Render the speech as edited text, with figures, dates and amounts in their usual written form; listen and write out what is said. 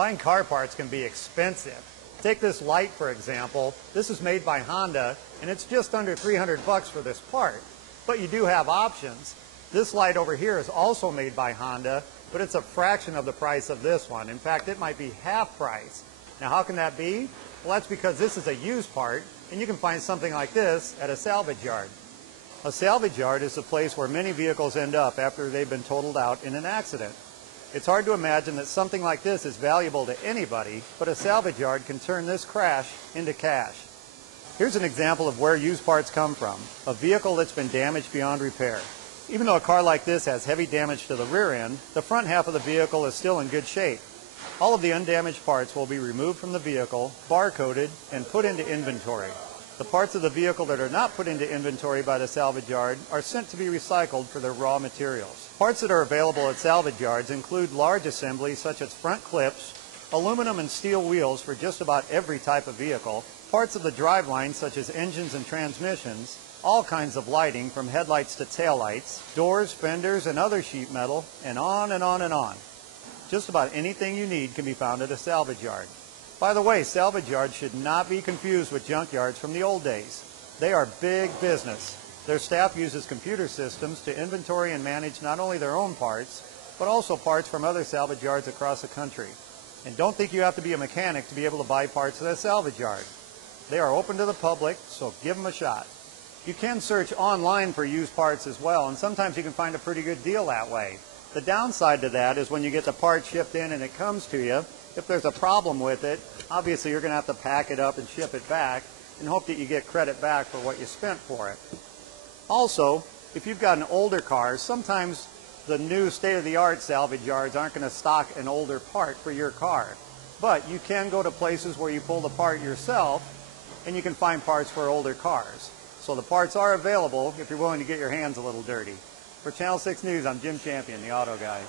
Buying car parts can be expensive. Take this light, for example. This is made by Honda, and it's just under 300 bucks for this part. But you do have options. This light over here is also made by Honda, but it's a fraction of the price of this one. In fact, it might be half price. Now, how can that be? Well, that's because this is a used part, and you can find something like this at a salvage yard. A salvage yard is a place where many vehicles end up after they've been totaled out in an accident. It's hard to imagine that something like this is valuable to anybody, but a salvage yard can turn this crash into cash. Here's an example of where used parts come from: a vehicle that's been damaged beyond repair. Even though a car like this has heavy damage to the rear end, the front half of the vehicle is still in good shape. All of the undamaged parts will be removed from the vehicle, barcoded, and put into inventory. The parts of the vehicle that are not put into inventory by the salvage yard are sent to be recycled for their raw materials. Parts that are available at salvage yards include large assemblies such as front clips, aluminum and steel wheels for just about every type of vehicle, parts of the driveline such as engines and transmissions, all kinds of lighting from headlights to taillights, doors, fenders, and other sheet metal, and on and on and on. Just about anything you need can be found at a salvage yard. By the way, salvage yards should not be confused with junk yards from the old days. They are big business. Their staff uses computer systems to inventory and manage not only their own parts, but also parts from other salvage yards across the country. And don't think you have to be a mechanic to be able to buy parts at a salvage yard. They are open to the public, so give them a shot. You can search online for used parts as well, and sometimes you can find a pretty good deal that way. The downside to that is when you get the part shipped in and it comes to you, if there's a problem with it, obviously you're going to have to pack it up and ship it back and hope that you get credit back for what you spent for it. Also, if you've got an older car, sometimes the new state-of-the-art salvage yards aren't going to stock an older part for your car. But you can go to places where you pull the part yourself and you can find parts for older cars. So the parts are available if you're willing to get your hands a little dirty. For Channel 6 News, I'm Jim Champion, the Auto Guy.